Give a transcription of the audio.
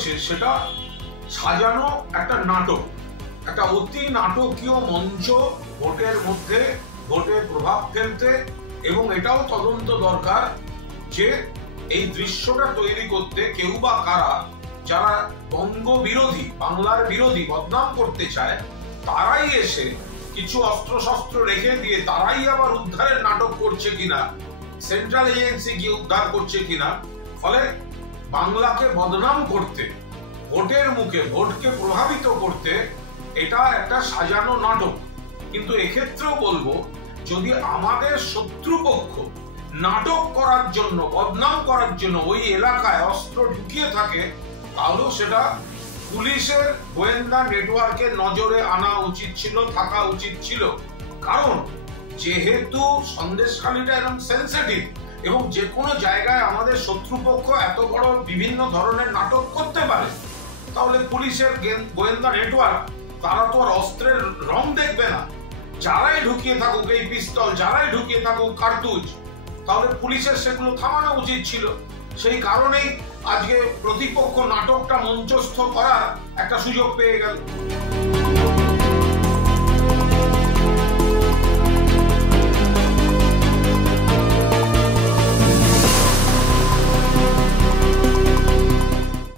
হয়েছে সেটা সাজানো একটা নাটক, একটা অতি নাটকীয় মঞ্চ ভোটের মধ্যে ভোটে প্রভাব ফেলতে। এবং এটাও তদন্ত দরকার যে এই দৃশ্যটা তৈরি করতে কেউ বা কারা যারা বঙ্গ বিরোধী, বাংলার বিরোধী বদনাম করতে চায়, তারাই এসে কিছু অস্ত্র শস্ত্র রেখে দিয়ে তারাই আবার উদ্ধারের নাটক করছে কিনা, সেন্ট্রাল এজেন্সি গিয়ে উদ্ধার করছে কিনা। ফলে বাংলাকে বদনাম করতে, ভোটের মুখে ভোটকে প্রভাবিত করতে এটা একটা সাজানো নাটক। কিন্তু এক্ষেত্রেও বলবো, যদি আমাদের শত্রুপক্ষ নাটক করার জন্য, বদনাম করার জন্য ওই এলাকায় অস্ত্র ঢুকিয়ে থাকে, তাহলেও সেটা পুলিশের গোয়েন্দা নেটওয়ার্কের নজরে আনা উচিত ছিল, থাকা উচিত ছিল। কারণ যেহেতু সন্দেশখালীটা এরকম সেন্সিটিভ এবং যে কোনো জায়গায় আমাদের শত্রুপক্ষ এত বড় বিভিন্ন ধরনের নাটক করতে পারে, তাহলে পুলিশের গোয়েন্দা নেটওয়ার্ক তারা তো আর অস্ত্রের রং দেখবে না। যারাই ঢুকিয়ে থাকুক এই পিস্তল, যারাই ঢুকিয়ে থাকুক কার্তুজ, তাহলে পুলিশের সেগুলো থামানো উচিত ছিল। সেই কারণেই আজকে প্রতিপক্ষ নাটকটা মঞ্চস্থ করার একটা সুযোগ পেয়ে গেল।